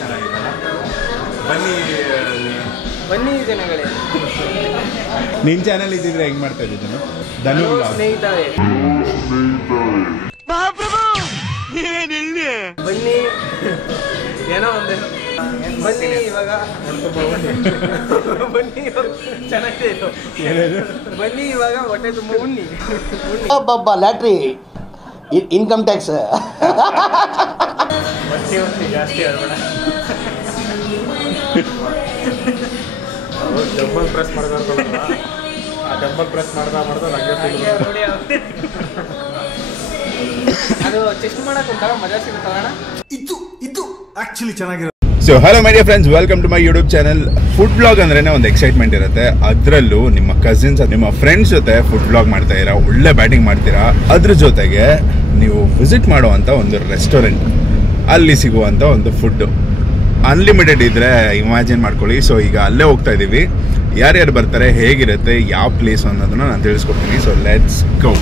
ಚೆನ್ನಾಗಿದೆಯಲ್ಲ. ಬನ್ನಿ ಜನಗಳೇ. ನಿನ್ನ ಚಾನಲ್ ಇದ್ದಿದ್ರೆ ಹೆಂಗೆ ಮಾಡ್ತಾ ಇದ್ದೀನಿ ಧನು ಸ್ನೇಹಿತರೆ. ಬನ್ನಿ ಏನೋ ಒಂದೇ ಬನ್ನಿ ಇವಾಗ ಬನ್ನಿ ಚೆನ್ನಾಗಿದೆ ಇದು. ಬನ್ನಿ ಇವಾಗ ಹೊಟ್ಟೆ ತುಂಬ ಉಣ್ಣಿ ಲ್ಯಾಟ್ರಿ ಇನ್ಕಮ್ ಟ್ಯಾಕ್ಸ್ ಬಟ್ಟೆ ಜಾಸ್ತಿ ಹೇಳ್ಬೇಡ. ಡಂಬಲ್ ಪ್ರೆಸ್ ಮಾಡ್ಬೇಕು. ಆ ಡಂಬಲ್ ಪ್ರೆಸ್ ಮಾಡ್ದ ಹಂಗೆ ಅದು ಚೆಸ್ಟ್ ಮಾಡಕ್ಕೆ ಒಂಥರ ಮಜಾ ಸಿಗುತ್ತಲ್ಲ. ಇದು ಆಕ್ಚುಲಿ ಚೆನ್ನಾಗಿರೋ. So hello my dear friends, welcome to my YouTube channel. Food blog ಅಂದ್ರೇನೆ ಒಂದು ಎಕ್ಸೈಟ್ಮೆಂಟ್ ಇರುತ್ತೆ. ಅದರಲ್ಲೂ ನಿಮ್ಮ ಕಸಿನ್ಸ್ ನಿಮ್ಮ ಫ್ರೆಂಡ್ಸ್ ಜೊತೆ ಫುಡ್ ಬ್ಲಾಗ್ ಮಾಡ್ತಾ ಇರಾ, ಒಳ್ಳೆ ಬ್ಯಾಟಿಂಗ್ ಮಾಡ್ತೀರಾ. ಅದ್ರ ಜೊತೆಗೆ ನೀವು ವಿಸಿಟ್ ಮಾಡುವಂಥ ಒಂದು ರೆಸ್ಟೋರೆಂಟ್, ಅಲ್ಲಿ ಸಿಗುವಂಥ ಒಂದು ಫುಡ್ಡು ಅನ್ಲಿಮಿಟೆಡ್ ಇದ್ದರೆ ಇಮ್ಯಾಜಿನ್ ಮಾಡ್ಕೊಳ್ಳಿ. ಸೊ ಈಗ ಅಲ್ಲೇ ಹೋಗ್ತಾ ಇದ್ದೀವಿ. ಯಾರ್ಯಾರು ಬರ್ತಾರೆ, ಹೇಗಿರುತ್ತೆ, ಯಾವ ಪ್ಲೇಸ್ ಅನ್ನೋದನ್ನ ನಾನು ತಿಳಿಸ್ಕೊಡ್ತೀನಿ. So let's go.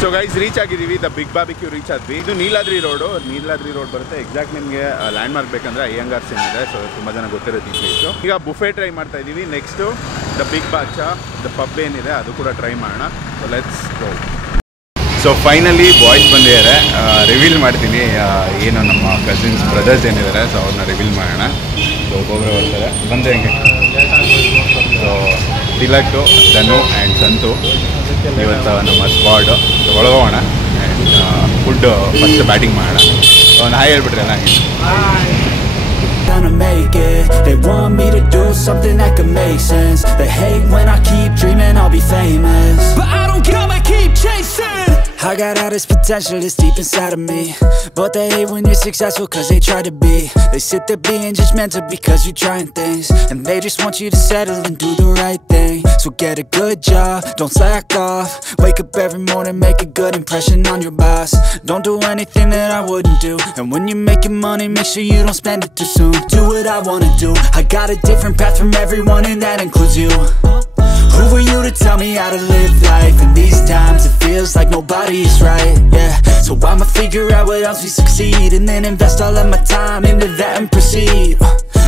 So guys, reach ಆಗಿದ್ದೀವಿ. ದ ಬಿಗ್ ಬಾರ್ಬಿಕ್ಯೂ ರೀಚ್ ಆದ್ವಿ. ಇದು ನೀಲಾದ್ರಿ ರೋಡ್ ಬರುತ್ತೆ. ಎಕ್ಸಾಕ್ಟ್ ನಿಮಗೆ ಲ್ಯಾಂಡ್ ಮಾರ್ಕ್ ಬೇಕಂದ್ರೆ ಅಯ್ಯಂಗಾರ್ಸ್ ಏನಿದೆ. ಸೊ ತುಂಬ ಜನ ಗೊತ್ತಿರುತ್ತೆ ಈ ಪ್ಲೇಸು. ಈಗ ಬುಫೆ ಟ್ರೈ ಮಾಡ್ತಾ ಇದ್ದೀವಿ. ನೆಕ್ಸ್ಟು ದ ಬಿಗ್ ಬಾಚಾ, ದ ಪಬ್ ಏನಿದೆ ಅದು ಕೂಡ ಟ್ರೈ ಮಾಡೋಣ. So let's go. So finally boys ಬಂದಿದ್ದಾರೆ. ರಿವೀಲ್ ಮಾಡ್ತೀನಿ ಏನು ನಮ್ಮ ಕಸಿನ್ಸ್ ಬ್ರದರ್ಸ್ ಏನಿದ್ದಾರೆ. ಸೊ ಅವ್ರನ್ನ ರಿವೀಲ್ ಮಾಡೋಣ. ಸೊ ಒಬ್ಬೊಬ್ಬರು ಬರ್ತಾರೆ. ಬಂದೆ ಹೆಂಗೆ. ಸೊ ತಿಲಕ್, ಧನು ಆ್ಯಂಡ್ ಸಂತು ಇವತ್ತು ನಮ್ಮ ಸ್ಕ್ವಾಡ್ ಒಳಗೋಣ. ಆ್ಯಂಡ್ ಫುಡ್ ಫಸ್ಟ್ ಬ್ಯಾಟಿಂಗ್ ಮಾಡೋಣ. ಒಂದು ಹಾಯ್ ಹೇಳ್ಬಿಟ್ರೆ ನನಗೆ. Gonna make it. They want me to do something that could make sense. They hate when I keep dreaming I'll be famous, but I don't care, I keep chasing. I got all this potential that's deep inside of me, but they hate when you're successful cause they try to be. They sit there being judgmental because you're trying things, and they just want you to settle and do the right thing. So get a good job, don't slack off. Wake up every morning, make a good impression on your boss. Don't do anything that I wouldn't do, and when you're making money, make sure you don't spend it too soon. Do what I wanna do. I got a different path from everyone, and that includes you. Who are you to tell me how to live life? In these times it feels like nobody is right, yeah. So I'ma figure out what else we succeed, and then invest all of my time into that and proceed.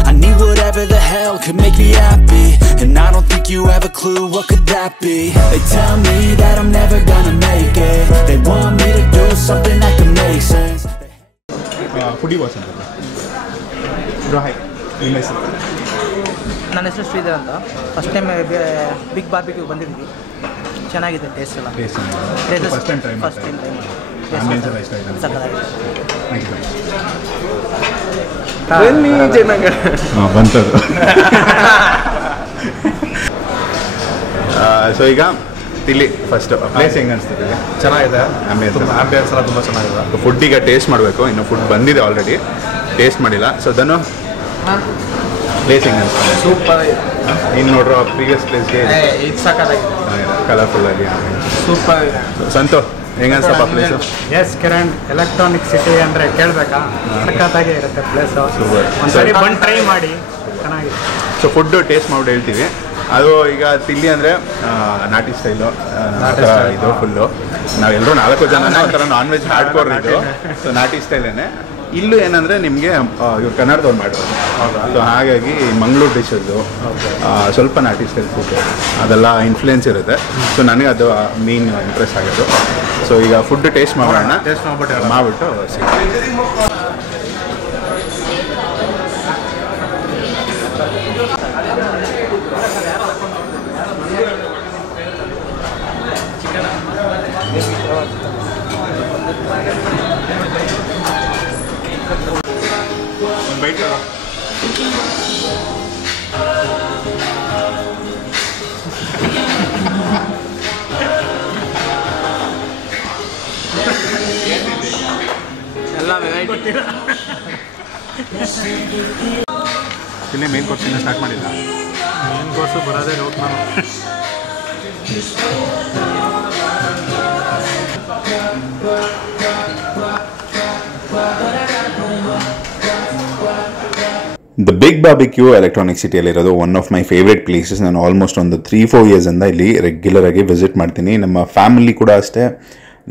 I need whatever the hell could make me happy, and I don't think you have a clue what could that be. They tell me that I'm never gonna make it. They want me to do something that could make sense. Foodie watch ಅಂತ bro. Hi, ನಿಮ್ಮ ಹೆಸರು? ನನ್ನ ಹೆಸರು ಶ್ರೀಧರ್ ಅಂತ. First time big barbecue ಬಂದಿದ್ದೀವಿ. ಚೆನ್ನಾಗಿದೆ taste ಎಲ್ಲ. First time try ಮಾಡ್ತೀನಿ. ಬಂತದು. ಸೊ ಈಗ ತಿಳಿ ಫಸ್ಟ್ ಪ್ಲೇಸ್ ಹೆಂಗೆ ಅನಿಸ್ತದೆ? ಚೆನ್ನಾಗಿದೆ. ಆಂಬಿಯನ್ಸ್ ಎಲ್ಲ ತುಂಬ ಚೆನ್ನಾಗಿದೆ. ಫುಡ್ ಈಗ ಟೇಸ್ಟ್ ಮಾಡಬೇಕು. ಇನ್ನು ಫುಡ್ ಬಂದಿದೆ ಆಲ್ರೆಡಿ, ಟೇಸ್ಟ್ ಮಾಡಿಲ್ಲ. ಸೊ ಧನು, ಪ್ಲೇಸ್ ಹೆಂಗೆ ಅನಿಸ್ತದೆ? ಸೂಪರ್. ಇನ್ನು ನೋಡ್ರೋ ಪ್ರೀವಿಯಸ್ ಪ್ಲೇಸ್ಗೆ ಇದು ಸಾಕಾಗಿದೆ, ಕಲರ್ಫುಲ್ ಆಗಿ. ಸೂಪರ್. ಸಂತು, ಹೆಂಗೆ ಅನ್ಸಪ್ಪ place? Yes Kiran, Electronic City ಅಂದರೆ ಕೇಳಬೇಕಾ? ಸಖತ್ತಾಗೆ ಇರುತ್ತೆ ಪ್ಲೇಸು. ಒಂದ್ಸರಿ ಬಂದು ಟ್ರೈ ಮಾಡಿ, ಚೆನ್ನಾಗಿದೆ. ಸೊ ಫುಡ್ ಟೇಸ್ಟ್ ಮಾಡಿ ಹೇಳ್ತೀವಿ. ಅದು ಈಗ ತಿಲ್ಲಿ ಅಂದರೆ ನಾಟಿ ಸ್ಟೈಲು ಇದು ಫುಲ್ಲು. ನಾವೆಲ್ಲರೂ 4 ಜನ ಒಂಥರ ನಾನ್ ವೆಜ್ ಹಾರ್ಡ್ಕೋರ್ ಇದು. ಸೊ ನಾಟಿ ಸ್ಟೈಲೇನೆ. ಇಲ್ಲೂ ಏನಂದರೆ ನಿಮಗೆ ಇವ್ರು ಕನ್ನಡದವ್ರು ಮಾಡೋದು. ಸೊ ಹಾಗಾಗಿ ಮಂಗಳೂರು ಡಿಶಸ್ಸು, ಸ್ವಲ್ಪ ನಾಟಿ ಸ್ಟೈಲ್ ಫುಡ್ ಅದೆಲ್ಲ ಇನ್ಫ್ಲುಯೆನ್ಸ್ ಇರುತ್ತೆ. ಸೊ ನನಗೆ ಅದು ಮೇನ್ ಇಂಪ್ರೆಸ್ ಆಗೋದು. ಸೊ ಈಗ ಫುಡ್ ಟೇಸ್ಟ್ ಮಾಡೋಣ. ಮಾಡಿಬಿಟ್ಟು ಒಂದು ಬೈಟ್. ಎಲ್ಲ ವೆರೈಟಿ. ಇಲ್ಲಿ ಮೇನ್ ಕೋರ್ಸಿಂದ ಸ್ಟಾರ್ಟ್ ಮಾಡಿಲ್ಲ. ಮೇನ್ ಕೋರ್ಸು ಬರೋದೇ ನೋಟ್ ನಾನು. ದ ಬಿಗ್ ಬಾರ್ಬಿಕ್ಯೂ ಎಲೆಕ್ಟ್ರಾನಿಕ್ ಸಿಟಿಯಲ್ಲಿರೋದು one of my favourite places. ನಾನು ಆಲ್ಮೋಸ್ಟ್ ಒಂದು 3-4 ಇಯರ್ಸಿಂದ ಇಲ್ಲಿ ರೆಗ್ಯುಲರ್ ಆಗಿ ವಿಸಿಟ್ ಮಾಡ್ತೀನಿ. ನಮ್ಮ ಫ್ಯಾಮಿಲಿ ಕೂಡ ಅಷ್ಟೇ,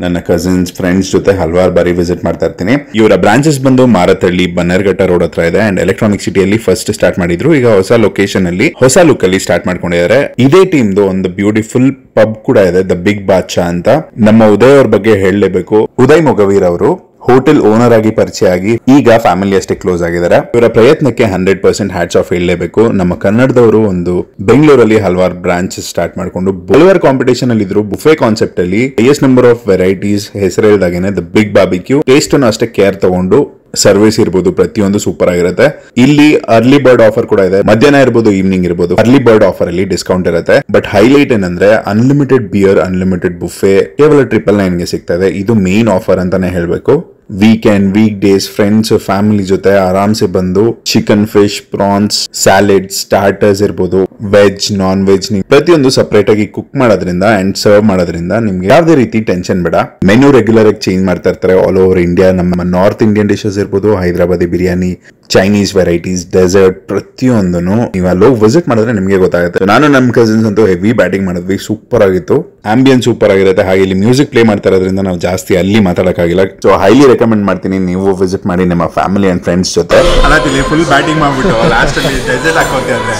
ನನ್ನ ಕಸಿನ್ಸ್ ಫ್ರೆಂಡ್ಸ್ ಜೊತೆ ಹಲವಾರು ಬಾರಿ ವಿಸಿಟ್ ಮಾಡ್ತಾ ಇರ್ತೀನಿ. ಇವರ ಬ್ರಾಂಚಸ್ ಬಂದು ಮಾರತಹಳ್ಳಿ, ಬನ್ನರ್ಘಟ್ಟ ರೋಡ್ ಹತ್ರ ಇದೆ. ಅಂಡ್ ಎಲೆಕ್ಟ್ರಾನಿಕ್ ಸಿಟಿಯಲ್ಲಿ ಫಸ್ಟ್ ಸ್ಟಾರ್ಟ್ ಮಾಡಿದ್ರು, ಈಗ ಹೊಸ ಲೊಕೇಶನ್ ಅಲ್ಲಿ ಹೊಸ ಲುಕ್ ಅಲ್ಲಿ ಸ್ಟಾರ್ಟ್ ಮಾಡ್ಕೊಂಡಿದ್ದಾರೆ. ಇದೇ ಟೀಮ್ದು ಒಂದು ಬ್ಯೂಟಿಫುಲ್ ಪಬ್ ಕೂಡ ಇದೆ, ದ ಬಿಗ್ ಬಾದ್ಶಾ ಅಂತ. ನಮ್ಮ ಉದಯ್ ಅವ್ರ ಬಗ್ಗೆ ಹೇಳಲೇಬೇಕು. ಉದಯ್ ಮೊಗವೀರ್ ಅವರು ಹೋಟೆಲ್ ಓನರ್ ಆಗಿ ಪರಿಚಯ ಆಗಿ ಈಗ ಫ್ಯಾಮಿಲಿ ಅಷ್ಟೇ ಕ್ಲೋಸ್ ಆಗಿದ್ದಾರೆ. ಇವರ ಪ್ರಯತ್ನಕ್ಕೆ 100% ಹ್ಯಾಟ್ಸ್ ಆಫ್ ಹೇಳಲೇಬೇಕು. ನಮ್ಮ ಕನ್ನಡದವರು ಒಂದು ಬೆಂಗಳೂರಲ್ಲಿ ಹಲವಾರು ಬ್ರಾಂಚಸ್ ಸ್ಟಾರ್ಟ್ ಮಾಡ್ಕೊಂಡು ಹಲವಾರು ಕಾಂಪಿಟೇಷನ್ ಅಲ್ಲಿ ಇದ್ರು. ಬುಫೆ ಕಾನ್ಸೆಪ್ಟ್ ಅಲ್ಲಿ ಹೈಯೆಸ್ಟ್ ನಂಬರ್ ಆಫ್ ವೆರೈಟೀಸ್ ಹೆಸರು ಹೇಳಿದಾಗೇನೆ ದ ಬಿಗ್ ಬಾರ್ಬಿಕ್ಯೂ. ಟೇಸ್ಟ್ ಅನ್ನು ಅಷ್ಟೇ ಕೇರ್ ತಗೊಂಡು ಸರ್ವಿಸ್ ಇರ್ಬೋದು, ಪ್ರತಿಯೊಂದು ಸೂಪರ್ ಆಗಿರುತ್ತೆ. ಇಲ್ಲಿ ಅರ್ಲಿ ಬರ್ಡ್ ಆಫರ್ ಕೂಡ ಇದೆ. ಮಧ್ಯಾಹ್ನ ಇರ್ಬೋದು, ಈವ್ನಿಂಗ್ ಇರ್ಬೋದು. ಅರ್ಲಿ ಬರ್ಡ್ ಆಫರ್ ಅಲ್ಲಿ ಡಿಸ್ಕೌಂಟ್ ಇರುತ್ತೆ. ಬಟ್ ಹೈಲೈಟ್ ಏನಂದ್ರೆ ಅನ್ಲಿಮಿಟೆಡ್ ಬಿಯರ್, ಅನ್ಲಿಮಿಟೆಡ್ ಬುಫೆ ಕೇವಲ 999 ಗೆ ಸಿಗ್ತಾ ಇದೆ. ಇದು ಮೇನ್ ಆಫರ್ ಅಂತಾನೆ ಹೇಳ್ಬೇಕು. Weekend, week days, friends, family ಜೊತೆ ಆರಾಮ್ಸೆ ಬಂದು chicken, fish, prawns, salad, starters ಇರ್ಬೋದು, ವೆಜ್, ನಾನ್ ವೆಜ್, ಪ್ರತಿಯೊಂದು ಸಪರೇಟ್ ಆಗಿ ಕುಕ್ ಮಾಡೋದ್ರಿಂದ ಅಂಡ್ ಸರ್ವ್ ಮಾಡೋದ್ರಿಂದ ನಿಮ್ಗೆ ಯಾವ್ದೇ ರೀತಿ ಟೆನ್ಷನ್ ಬೇಡ. ಮೆನ್ಯೂ ರೆಗ್ಯುಲರ್ ಆಗಿ ಚೇಂಜ್ ಮಾಡ್ತಾ ಇರ್ತಾರೆ ಆಲ್ ಓವರ್ ಇಂಡಿಯಾ. ನಮ್ಮ ನಾರ್ತ್ ಇಂಡಿಯನ್ ಡಿಶಸ್ ಇರ್ಬೋದು, Hyderabadi biryani, Chinese varieties, dessert, ಪ್ರತಿಯೊಂದನ್ನು ನೀವು ಅಲ್ಲಿ ವಿಸಿಟ್ ಮಾಡಿದ್ರೆ ನಿಮಗೆ ಗೊತ್ತಾಗುತ್ತೆ. ನಾನು ನಮ್ಮ ಕಸಿನ್ಸ್ ಅಂತೂ ಹೆವಿ ಬ್ಯಾಟಿಂಗ್ ಮಾಡಿದ್ವಿ, ಸೂಪರ್ ಆಗಿತ್ತು. ಆಂಬಿಯನ್ಸ್ ಸೂಪರ್ ಆಗಿರುತ್ತೆ. ಹಾಗೆ ಇಲ್ಲಿ ಮ್ಯೂಸಿಕ್ ಪ್ಲೇ ಮಾಡ್ತಾ ಇರೋದ್ರಿಂದ ನಾವು ಜಾಸ್ತಿ ಅಲ್ಲಿ ಮಾತಾಡಕ್ಕಾಗಿಲ್ಲ. ಸೊ ಹೈಲಿ ರೆಕಮೆಂಡ್ ಮಾಡ್ತೀನಿ, ನೀವು ವಿಸಿಟ್ ಮಾಡಿ ನಿಮ್ಮ ಫ್ಯಾಮಿಲಿ ಅಂಡ್ ಫ್ರೆಂಡ್ಸ್ ಜೊತೆ. ಅಲ್ಲ ಫುಲ್ ಬ್ಯಾಟಿಂಗ್ ಮಾಡ್ಬಿಟ್ಟು ಲಾಸ್ಟ್ ಅಲ್ಲಿ ಡೆಸರ್ಟ್ ಹಾಕೋತಿ ಅಂದ್ರೆ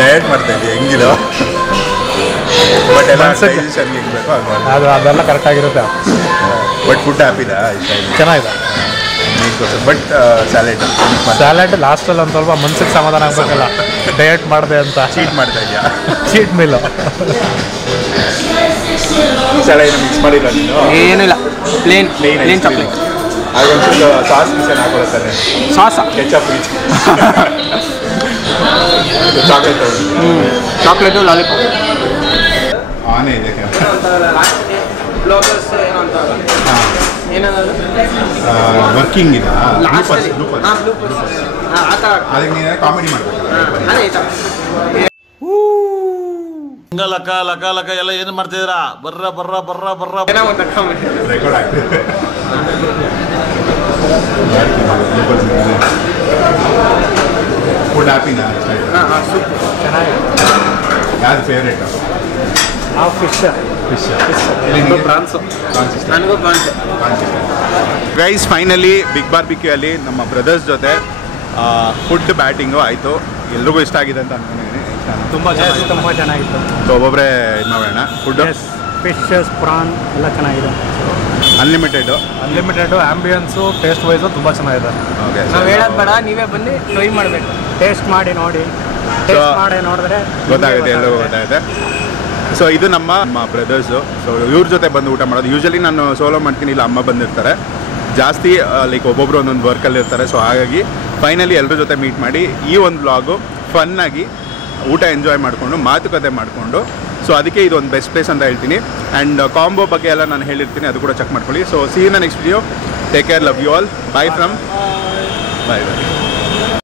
ಡಯಟ್ ಮಾಡ್ತಾ ಇದ್ದೆ ಹೆಂಗಿರೋ. ಬಟ್ ಎಲ್ಲ ಅದು ಅದೆಲ್ಲ ಕರೆಕ್ಟ್ ಆಗಿರುತ್ತೆ. ಬಟ್ ಫುಡ್ ಹ್ಯಾಪಿದ ಚೆನ್ನಾಗಿದೆ. ಬಟ್ ಸ್ಯಾಲೆಡ್ ಲಾಸ್ಟಲ್ಲಿ ಒಂದು ಸ್ವಲ್ಪ ಮನ್ಸಿಗೆ ಸಮಾಧಾನ ಆಗ್ಬೇಕಲ್ಲ, ಡಯಟ್ ಮಾಡಿದೆ ಅಂತ. ಚೀಟ್ ಮಾಡ್ತಾ ಇದೆಯಾ? ಚೀಟ್ ಮೀಲ್ ಸ್ಯಾಲೆಡ್ ಮಿಕ್ಸ್ ಮಾಡಿಲ್ಲ ನೀನು? ಏನಿಲ್ಲ, ಪ್ಲೇನ್ ಚಾಕ್ಲೇಟ್. ಅದೊಂದು ಸಾಸ್ ಮಿಸ್ ಹಾಕೊಳ್ತಾನೆ, sauce, ketchup, chocolate, chocolate, lollipop. ಆನೆ ಇದೆ ವರ್ಕಿಂಗ್ ಇದೆ. ಅದಕ್ಕೆ ನೀನು ಕಾಮಿಡಿ ಮಾಡ್ಬೇಕು. ಲಕ ಲಕ ಲಕ ಎಲ್ಲ ಏನು ಮಾಡ್ತಿದ್ದೀರಾ? ಬರ್ರ ಬರ್ರ ಬರ್ರ ಬರ್ರ ರೆಕಾರ್ಡ್ ಆಗ್ತದೆ. ಫುಡ್ ಹ್ಯಾಪಿನಾ? ಯಾರು ಫೇವ್ರೇಟ್? ನಾವು ಫಿಶ್. ನನಗೂ prawns. Guys, finally big barbecue ಅಲ್ಲಿ ನಮ್ಮ ಬ್ರದರ್ಸ್ ಜೊತೆ ಫುಡ್ ಬ್ಯಾಟಿಂಗು ಆಯಿತು. ಎಲ್ರಿಗೂ ಇಷ್ಟ ಆಗಿದೆ ಅಂತ ಅನ್ಕೊಂಡಿದ್ದೀನಿ. ತುಂಬ ಚೆನ್ನಾಗಿತ್ತು. ಸೊ ಒಬ್ಬೊಬ್ಬರೇ ಇದು ಮಾಡೋಣ. ಫುಡ್ ಫಿಶಸ್, ಪ್ರಾನ್ ಎಲ್ಲ ಚೆನ್ನಾಗಿದೆ. ಅನ್ಲಿಮಿಟೆಡು ಆಂಬಿಯನ್ಸು, ಟೇಸ್ಟ್ ವೈಸು ತುಂಬ ಚೆನ್ನಾಗಿದೆ. ಓಕೆ, ನಾವು ಹೇಳೋದು ಬೇಡ, ನೀವೇ ಬಂದು ಟ್ರೈ ಮಾಡಬೇಕು. ಟೇಸ್ಟ್ ಮಾಡಿ ನೋಡಿದ್ರೆ ಗೊತ್ತಾಗುತ್ತೆ, ಎಲ್ಲರಿಗೂ ಗೊತ್ತಾಗುತ್ತೆ. ಸೊ ಇದು ನಮ್ಮ ಬ್ರದರ್ಸು. ಸೊ ಇವ್ರ ಜೊತೆ ಬಂದು ಊಟ ಮಾಡೋದು. ಯೂಶಲಿ ನಾನು ಸೋಲೋ ಮಾಡ್ತೀನಿ, ಇಲ್ಲ ಅಮ್ಮ ಬಂದಿರ್ತಾರೆ ಜಾಸ್ತಿ. ಲೈಕ್ ಒಬ್ಬೊಬ್ರು ಒಂದೊಂದು ವರ್ಕಲ್ಲಿ ಇರ್ತಾರೆ. ಸೊ ಹಾಗಾಗಿ ಫೈನಲಿ ಎಲ್ಲರ ಜೊತೆ ಮೀಟ್ ಮಾಡಿ ಈ ಒಂದು ವ್ಲಾಗು ಫನ್ನಾಗಿ ಊಟ ಎಂಜಾಯ್ ಮಾಡಿಕೊಂಡು ಮಾತುಕತೆ ಮಾಡಿಕೊಂಡು, ಸೊ ಅದಕ್ಕೆ ಇದು ಒಂದು ಬೆಸ್ಟ್ ಪ್ಲೇಸ್ ಅಂತ ಹೇಳ್ತೀನಿ. ಆ್ಯಂಡ್ ಕಾಂಬೋ ಬಗ್ಗೆ ಎಲ್ಲ ನಾನು ಹೇಳಿರ್ತೀನಿ, ಅದು ಕೂಡ ಚೆಕ್ ಮಾಡ್ಕೊಳ್ಳಿ. So see in the next video. Take care, love you all, bye from bye.